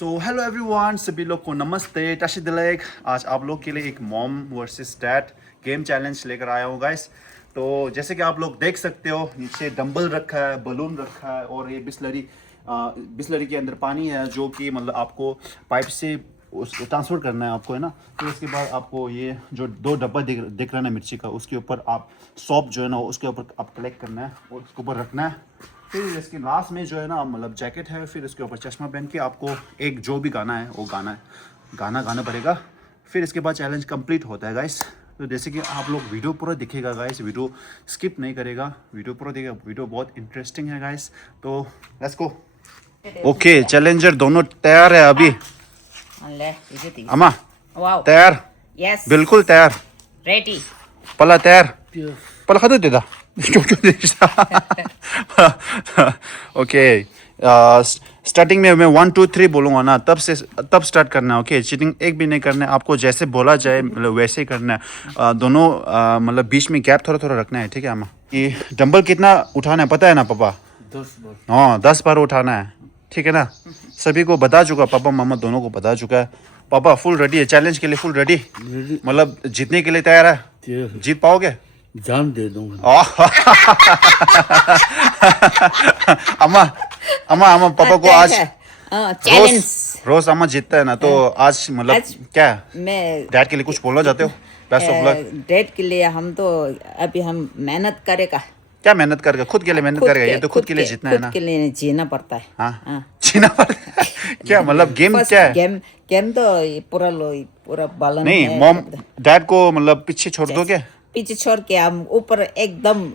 So hello everyone, सभी लोग को नमस्ते। टाशी दिलेक। आज आप लोग के लिए एक mom versus dad game challenge लेकर आया हूँ गाइस। तो जैसे कि आप लोग देख सकते हो, नीचे डंबल रखा है, बलून रखा है और ये बिस्लरी के अंदर पानी है जो कि मतलब आपको पाइप से उसको ट्रांसफ़र करना है आपको, है ना। फिर उसके बाद आपको ये जो दो डब्बा दिख रहा है ना मिर्ची का, उसके ऊपर आप सॉप जो है ना उसके ऊपर आप कलेक्ट करना है और उसके ऊपर रखना है। फिर इसके लास्ट में जो है ना मतलब जैकेट है, फिर इसके ऊपर चश्मा पहन के आपको एक जो भी गाना है वो गाना पड़ेगा। फिर इसके बाद चैलेंज कंप्लीट होता है गाइस। तो जैसे कि आप लोग वीडियो पूरा दिखेगा गाइस, वीडियो स्किप नहीं करेगा, वीडियो पूरा देखेगा, वीडियो बहुत इंटरेस्टिंग है गाइस। तो लेट्स गो। ओके, चैलेंजर दोनों तैयार है अभी। अम्मा Wow. तैयार? Yes. बिल्कुल तैयार। Ready. पला तैयार? पला खाते देता। ओके, स्टार्टिंग में मैं 1 2 3 बोलूँगा ना, तब स्टार्ट करना है। ओके, चीटिंग एक भी नहीं करना है आपको, जैसे बोला जाए मतलब वैसे ही करना है। दोनों मतलब बीच में गैप थोड़ा थोड़ा रखना है, ठीक है अम्मा? ये डंबल कितना उठाना है पता है ना पापा? 10 बार। हाँ, 10 बार उठाना है, ठीक है ना। सभी को बता चुका, पापा मामा दोनों को बता चुका है। पापा फुल रेडी है चैलेंज के लिए, फुल रेडी, मतलब जीतने के लिए तैयार है। जीत पाओगे? जान दे दूंगा। अम्मा अम्मा अम्मा पापा को आज Challenge. रोज अम्मा जीतता है ना, तो आज मतलब आज क्या मैं डैड के लिए कुछ बोलना चाहते हो? Best of luck. डेट के लिए हम तो अभी हम मेहनत करेगा। क्या मेहनत करेगा? खुद के लिए मेहनत करेगा, ये तो खुद के लिए जीतना है ना। खुद के लिए जीना पड़ता है। हाँ, जीना पड़ता है। क्या मतलब गेम First क्या है? गेम तो ये पूरा बालन नहीं, है। मॉम डैड को मतलब पीछे छोड़ दोगे? पीछे छोड़ के हम ऊपर एकदम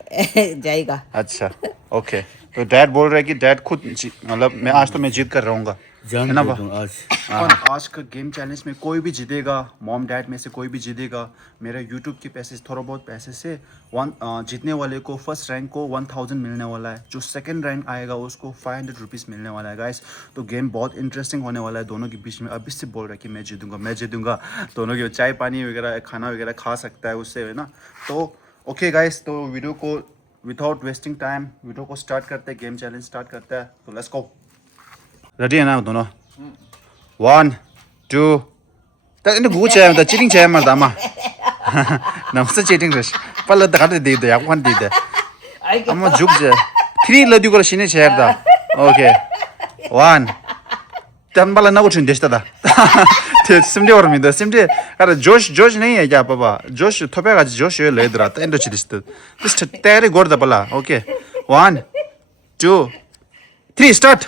जाएगा। अच्छा, ओके। तो डैड बोल रहे हैं कि डैड खुद मतलब मैं आज तो मैं जीत कर रहूंगा, जान है ना दे बा? दूंगा आज। और आज का गेम चैलेंज में कोई भी जीतेगा, मॉम डैड में से कोई भी जीतेगा, मेरे यूट्यूब के पैसे, थोड़ा बहुत पैसे से जीतने वाले को फर्स्ट रैंक को 1000 मिलने वाला है। जो सेकंड रैंक आएगा उसको 500 रुपीज़ मिलने वाला है गाइस। तो गेम बहुत इंटरेस्टिंग होने वाला है दोनों के बीच में। अभी से बोल रहा है कि मैं जीतूंगा। दोनों के चाय पानी वगैरह खाना वगैरह खा सकता है उससे, है ना। तो ओके गाइस, तो वीडियो को विदाउट वेस्टिंग टाइम वीडियो को स्टार्ट करते हैं, गेम चैलेंज स्टार्ट करते हैं। तो लेट्स गो। रेडी है ना दोनों? 1 2 ini gue cewek, cheating cewek mah dama. Namanya cheating terus. Pala dah kada deh, aku kan deh. Amma juk je. 3 lagi kalau sini cewek dah. Okay. 1. Dan pala na kucing deh tada. Simde orang minta, simde. Karena Josh नहीं है क्या पापा? Josh थोपे का Josh ये ले दरा, तो इंडो चिरिस्ट. Just तैयारी कर दे पला. Okay. 1 2 3 start.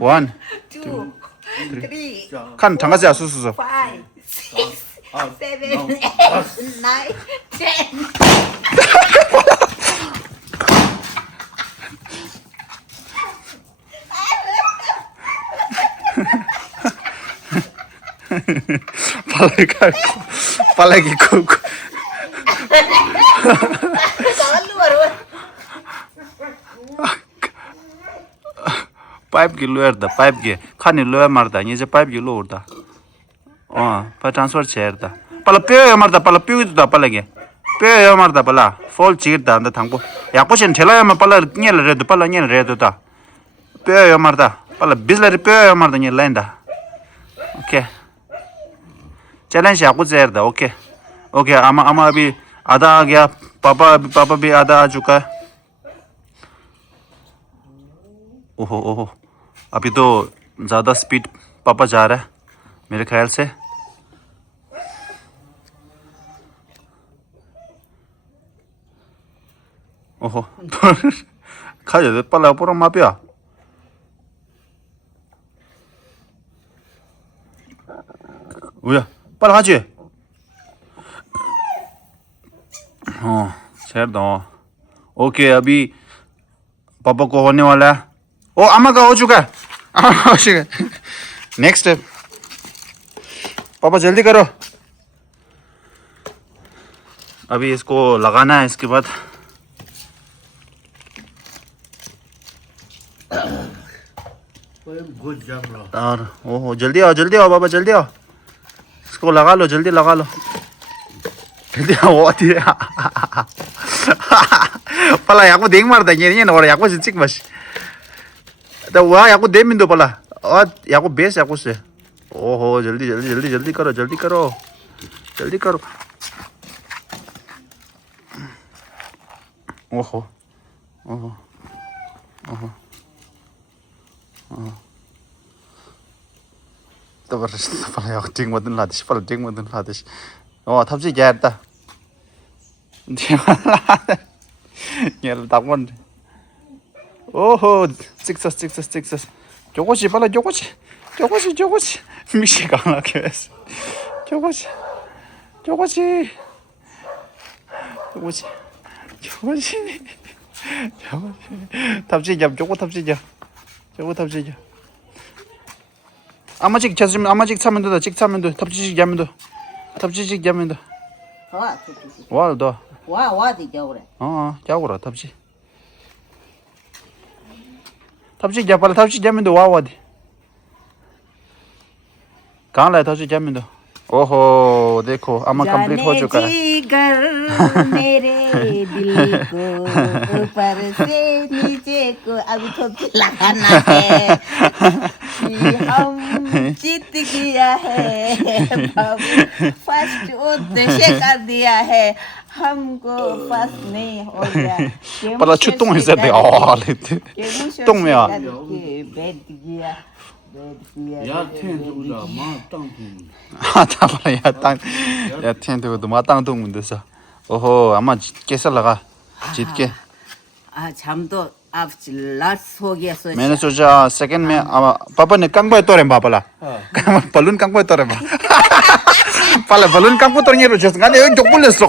1 2 3 kan 장가지 아수수수. 5 6 7 8 9 10. Palagi ko. Pipe की लोयर दा, पाइप के खाने लोयर मारता, ये जो पाइप की लोयर दा, पर ट्रांसफर शेयर दा, पला पे मारता, पला पे तो दा पला के, पे मारता पला, फॉल चीर दा अंदर थांगो, या कुछ इंटेला या पला न्याल रेड, पला न्याल रेड दा, पे मारता, पला बिजली पे मारता न्याल लाइन दा, ओके, चैलेंज या कुछ शेयर दा, ओके, ओके, आमा अभी आधा आ गया, पापा भी आधा आ चुका है, ओहो, अभी तो ज़्यादा स्पीड पापा जा रहा है मेरे ख्याल से। ओहो, खा जाते पला पूरा मापिया। ओया, पला हाजी। हाँ, शेयर दो। ओके, अभी पापा को होने वाला है। ओ अम्मा का हो चुका है। नेक्स्ट है, पापा जल्दी करो। अभी इसको लगाना है, इसके बाद बहुत जम रहा। और ओहो, जल्दी आओ बाबा, जल्दी आओ, इसको लगा लो, जल्दी लगा लो, जल्दी आओ। पला याको देख मारता है ये ना, और याको चिक बस तो वहाँ याको दे मिंदो पला। या को बेस या को से ओहो जल्दी जल्दी जल्दी जल्दी करो जल्दी करो जल्दी करो ओहो ओहो ओहो तब पala ya ting modun ladish pala ting modun ladish oh tabji gerda yer takon 오호 찍었어 저것이 빨라 저것이 미시가 나게 했어 저것이 탑지자 저거 탑지자 아마직 찾으면 아마직 차면 돼 찍차면 돼 탑지직 잡면 돼 와, 와도 와, 뒤져오래. 자고라 탑지 잡아라 탑지 잡면 돼 와와디 कहाँ लाया था उसे क्या मिला ओहो देखो अम्मा कंप्लीट हो चुका है जिगर मेरे दिल को ऊपर से नीचे को अभी थोड़ी लगाना है कि हम जीत गया है फर्स्ट उद्देश्य कर दिया है हमको फर्स्ट नहीं हो गया पता छुट्टों से दे आ लेते तुम में आ बैठ गया 야 텐두라 마땅 तापला या थे तो मातांग तो मुंडे सा ओहो अम्मा कैसा लगा जीत के हम तो अब लॉस हो गया सोचा मैंने सोचा सेकंड में पापा ने कंग बाय तोरे बापला बलून कंग बाय तोरे बा पाला बलून कंग बाय तोरे जस्ट गाने जो बोले सो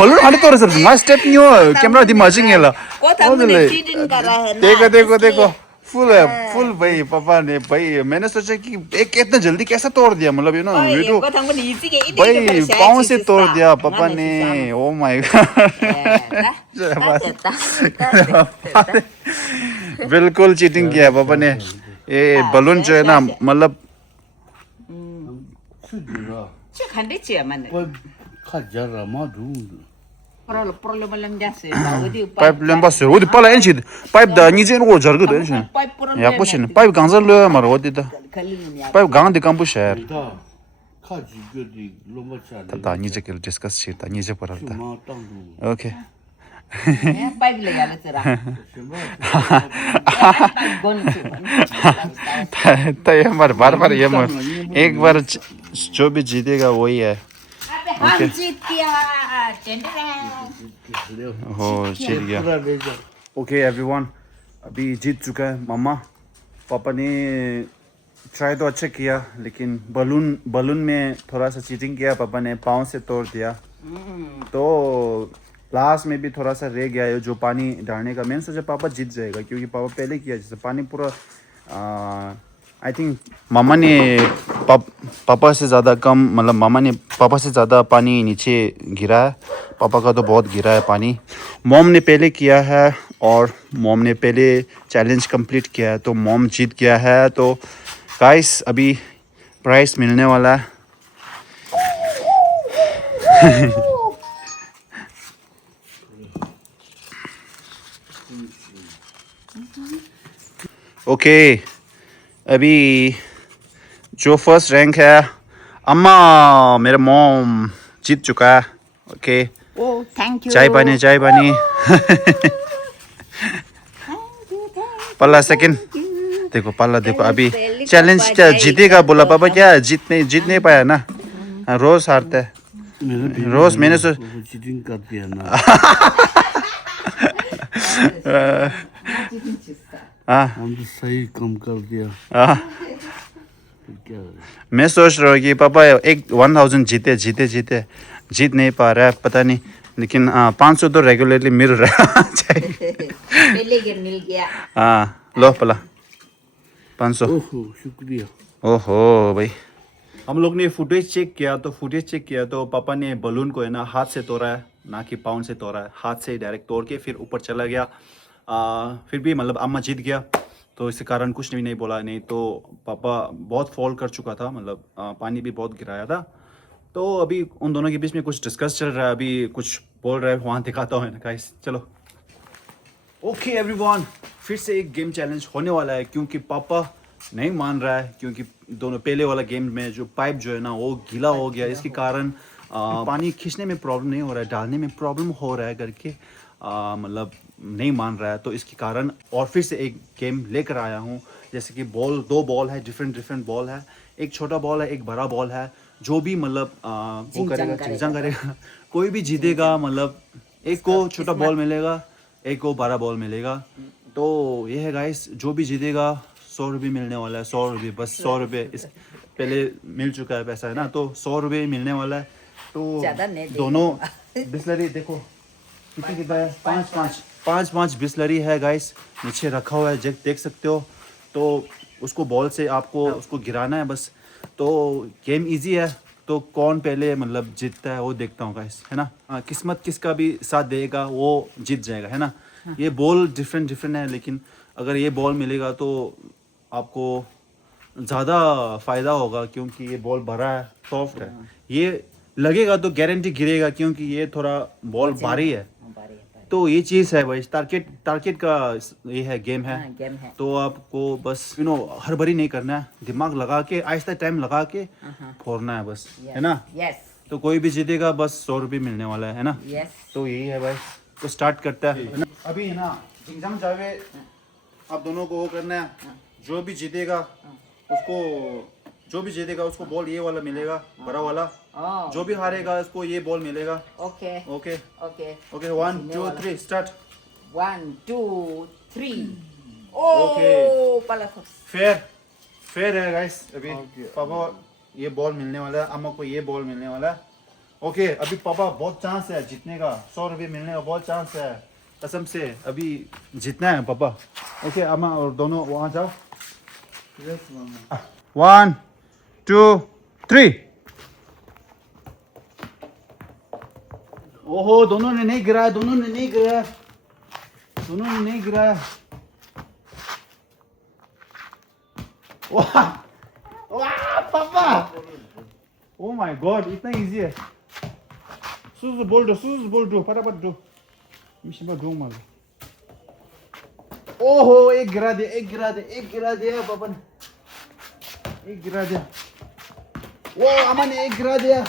बलून हाने तोरे सर ना स्टेप न्यू कैमरा दी मजिंग है ला वो तो हमने चीटिंग करा है ना देखो फुल भाई पापा ने भाई मैंने सोचा कि एक इतना जल्दी कैसा तोड़ दिया मतलब यू नो वीडियो भाई पाँव से तोड़ दिया पापा ने ओ माय गॉड बिल्कुल चीटिंग किया पापा ने ये बलून जो है ना मतलब 수지라 간대 지야 맞네 뭐 가자라 마두 프롤로 말랑 자세 어디 पाइप लंबा से वो पाला एंची पाइप दा नीचे नो जर गदो एंची या कुछ नहीं पाइप गांजर लो मारो वो दिदा पाइप गांग दे कंपू शहर 다 가지고디 로마차리 ता नीचे के डिस्कस छिता नीचे पर था 마땅두 ओके पाइप ले जाले तेरा तो ये बार ये एक बार जो भी जीतेगा वही है हम जीत गया हो जीत गया ओके एवरीवन अभी जीत चुका है मम्मा पापा ने ट्राई तो अच्छा किया लेकिन बलून में थोड़ा सा चीटिंग किया पापा ने पाँव से तोड़ दिया तो लास्ट में भी थोड़ा सा रह गया है जो पानी डालने का मैंने सोचा पापा जीत जाएगा क्योंकि पापा पहले किया जैसे पानी पूरा आई थिंक मामा ने पापा से ज़्यादा कम मतलब मामा ने पापा से ज़्यादा पानी नीचे गिरा है पापा का तो बहुत गिरा है पानी मॉम ने पहले किया है और मॉम ने पहले चैलेंज कंप्लीट किया है तो मॉम जीत गया है तो गाइस अभी प्राइस मिलने वाला है ओके अभी जो फर्स्ट रैंक है अम्मा मेरा मॉम जीत चुका है ओके ओ थैंक यू चाय पानी पल्ला सेकंड देखो अभी चैलेंज क्या जीतेगा बोला पापा क्या जीत नहीं पाया ना रोज हारता है रोज मैंने चीटिंग कर दिया ना हम तो सही कम कर दिया क्या मैं सोच रहा हूँ कि पापा एक 1000 जीत नहीं पा रहा है पता नहीं लेकिन 500 तो रेगुलरली मिल रहा है पहले गेम मिल गया हाँ लो पला 500 ओहो शुक्रिया ओहो भाई हम लोग ने फुटेज चेक किया तो पापा ने बलून को है ना हाथ से तोड़ा है ना कि पाउन से तोड़ा है हाथ से डायरेक्ट तोड़ के फिर ऊपर चला गया फिर भी मतलब अम्मा जीत गया तो इसके कारण कुछ नहीं बोला नहीं तो पापा बहुत फॉल कर चुका था मतलब पानी भी बहुत गिराया था तो अभी उन दोनों के बीच में कुछ डिस्कस चल रहा है अभी कुछ बोल रहा है वहाँ दिखाता हूँ गाइस चलो ओके एवरीवन फिर से एक गेम चैलेंज होने वाला है क्योंकि पापा नहीं मान रहा है क्योंकि दोनों पहले वाला गेम में जो पाइप जो है ना वो गीला हो गया, इसके कारण पानी खींचने में प्रॉब्लम नहीं हो रहा है, डालने में प्रॉब्लम हो रहा है करके मतलब नहीं मान रहा है। तो इसके कारण और फिर से एक गेम लेकर आया हूँ। जैसे कि बॉल, 2 बॉल है, डिफरेंट बॉल है, एक छोटा बॉल है, एक बड़ा बॉल है। जो भी मतलब वो करेगा, जिंग करेगा, कोई भी जीतेगा, मतलब एक को छोटा बॉल मिलेगा, एक को बड़ा बॉल मिलेगा। तो ये है गाइस, जो भी जीतेगा 100 रुपये मिलने वाला है। 100 रुपये, बस 100 रुपये। इस पहले मिल चुका है पैसा, है ना, तो 100 रुपये मिलने वाला है। तो ज़्यादा नहीं देगा। दोनों बिस्लरी देखो कितना है, 5 बिस्लरी है गाइस, नीचे रखा हुआ है, देख सकते हो। तो उसको बॉल से आपको उसको गिराना है बस। तो गेम इजी है, तो कौन पहले मतलब जीतता है वो देखता हूँ गाइस, है ना। किस्मत किसका भी साथ देगा वो जीत जाएगा, है ना। ये बॉल डिफरेंट है, लेकिन अगर ये बॉल मिलेगा तो आपको ज़्यादा फ़ायदा होगा क्योंकि ये बॉल बड़ा है, सॉफ्ट है। ये लगेगा तो गारंटी गिरेगा क्योंकि ये थोड़ा बॉल भारी है। तो ये चीज़ है भाई, टारगेट का ये है, गेम है। गेम है। तो आपको बस हड़बड़ी नहीं करना है, दिमाग लगा के आहिस्ता टाइम लगा के फोड़ना है बस, है ना। यस तो कोई भी जीतेगा बस 100 रुपये मिलने वाला है ना। यस। तो यही है भाई, तो स्टार्ट करता है ना? अभी है ना जिंगजाम जावे, आप दोनों को वो करना है। जो भी जीतेगा उसको बॉल ये वाला मिलेगा, बड़ा वाला। जो भी हारेगा उसको ये बॉल मिलेगा। Okay okay okay okay, 1 2 3 start. 1 2 3 okay. पहला फेयर है गाइस। अभी पापा ये बॉल मिलने वाला है, अम्मा को ये बॉल मिलने वाला है। ओके, अभी पापा बहुत चांस है जीतने का, 100 रुपये मिलने का बहुत चांस है, कसम से अभी जीतना है पापा। ओके अम्मा और दोनों वहाँ जाओ। 1 2 3। ओहो, दोनों ने नहीं गिराया। वाह वाह पापा, ओ माय गॉड, इतना इजी है। सुज बोल दो फटाफट दो, मिशन दो मार। ओहो, एक गिरा दिया पापा ने, एक गिरा दिया। वो अमन ने एक गिरा दिया,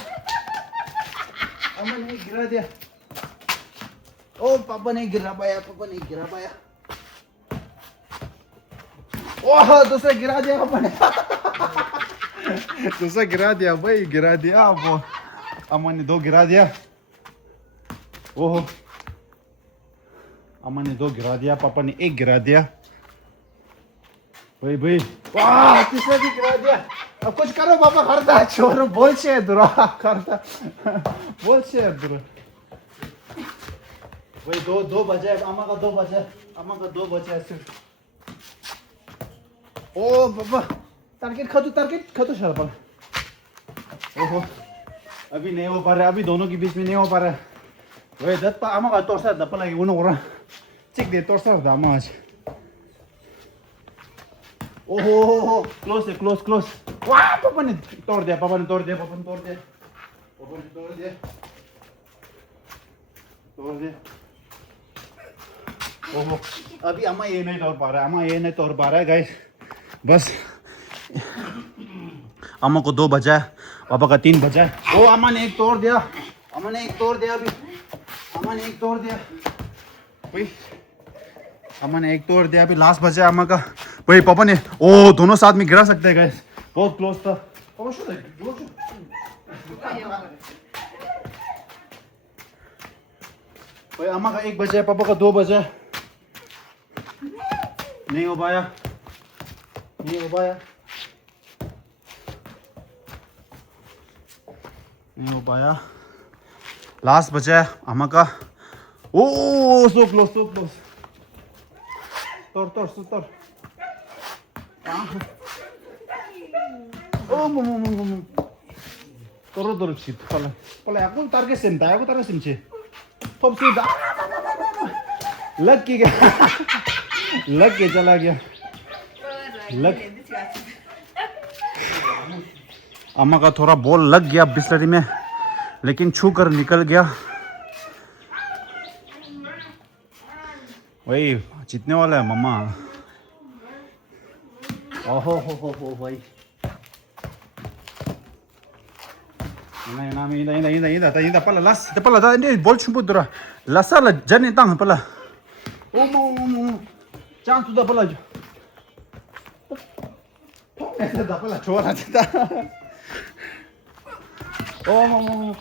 ओ पापा नहीं गिरा पाया। ओह, दूसरा गिरा दिया पापा ने। दूसरा गिरा दिया वो अमन ने 2 गिरा दिया। ओहो, अमन ने 2 गिरा दिया, पापा ने 1 गिरा दिया। भाई वाह, तीसरा भी गिरा दिया। अब कुछ करो पापा, करता छोरो बोल छे दुरा करता बोल छे दुरा। भाई 2 बजे, अम्मा का 2 बजे सिर्फ। ओ पापा, टारगेट खातो शराब। ओहो, अभी नहीं हो पा रहा, अभी दोनों के बीच में नहीं हो पा रहा। वही दत्त पा अम्मा का तोड़सा दप्पा लगी उन्होंने ओरा चिक दे तोड़सा दामा आज। ओहो, क्लोज। वाह, पापा ने तोड़ दिया। ओहो, अभी अम्मा ये नहीं तोड़ पा रहा है गाइस। बस अम्मा को 2 बजा, पापा का 3 बजा। ओ, अम्मा ने एक तोड़ दिया अभी। अम्मा ने एक तोड़ दिया अभी, लास्ट बजा अम्मा का। भाई पापा ने, ओ दोनों साथ में गिरा सकते हैं गाइस, बहुत क्लोज था। भाई अम्मा का 1 बजा है, पापा का 2 बजा है। नहीं हो पाया। लास्ट बचा है अम्मा का। ओ सो क्लोज। तोड़। ओ मम तोड़ छिप पला aku target sim छे top से लग के चला गया। अम्मा का थोड़ा बॉल लग गया बिस्लरी में, लेकिन छू कर निकल गया। वही जीतने वाला है मम्मा। ओहो हो भाई Ina pala las te pala da ni bol chumpu dura lasa la jani tang pala omo chang tu da pala esa da pala chora ta omo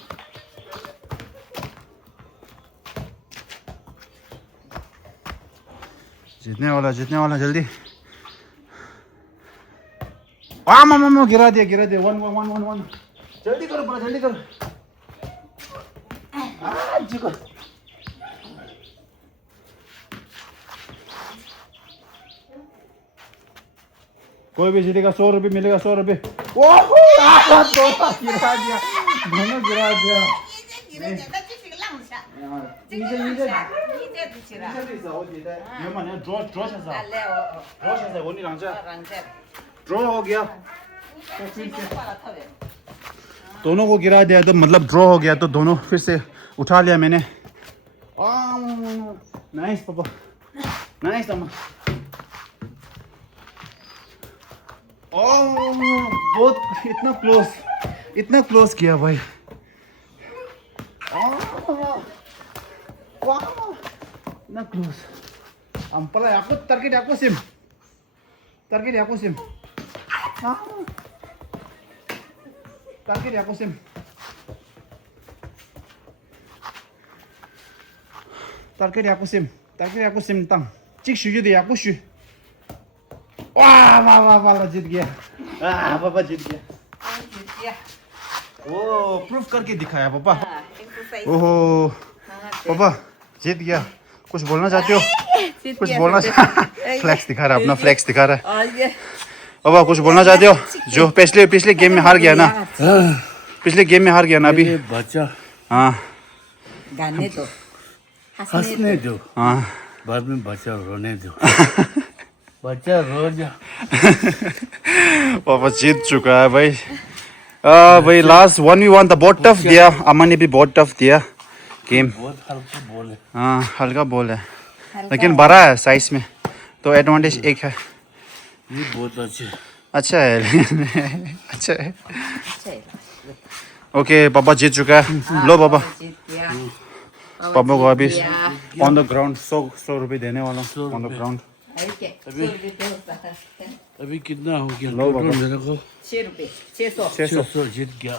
जीतने वाला जल्दी मम गिरा दिया 1 जल्दी करो बड़ा जल्दी करो जीको कोई भी जीतेगा 100 रुपये मिलेगा 100 रुपये दोनों गिरा दिया ड्रॉ हो गया दोनों को गिरा दिया तो मतलब ड्रॉ हो गया तो दोनों फिर से उठा लिया मैंने नाइस पापा नाइस अम्मा बहुत इतना क्लोज किया भाई इतना क्लोज हम पला याको तरकीट याको SIM target aku sim target aku sim tang cik shu jadi aku shu वाह जीत गया पापा जीत गया वो प्रूफ करके दिखाया पापा ओहो पापा जीत गया कुछ बोलना चाहते हो कुछ बोलना फ्लैक्स दिखा रहा है अपना फ्लैक्स दिखा रहा है पापा कुछ बोलना चाहते हो जो पिछले गेम में हार गया ना अभी बच्चा हाँ गाने दो हंसने दो हाँ बाद में बच्चा रोने दो बच्चा रो जा पापा जीत चुका है भाई भाई लास्ट 1v1 था बहुत टफ दिया अम्मा ने भी बहुत टफ दिया गेम बहुत हल्का बॉल है हाँ हल्का बॉल है लेकिन बड़ा है साइज में तो एडवांटेज एक है ये बहुत अच्छे अच्छा है अच्छा है ओके पापा जीत चुका है लो पापा पापा को अभी ऑन द ग्राउंड 100 रुपये देने वाला हूँ ऑन द ग्राउंड अभी कितना हो गया लो टोटल बाबा। मेरे को 600 600 जीत गया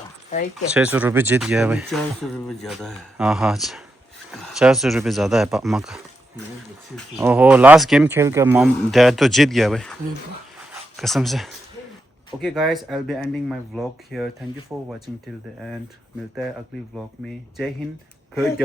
600 रुपये जीत गया है भाई 400 रुपये ज्यादा है हाँ 400 रुपये ज़्यादा है पापा का ओहो लास्ट गेम खेल कर मॉम डैड तो जीत गया भाई कसम से okay guys I will be ending my vlog here thank you for watching till the end मिलता है अगली व्लॉग में जय हिंद खैर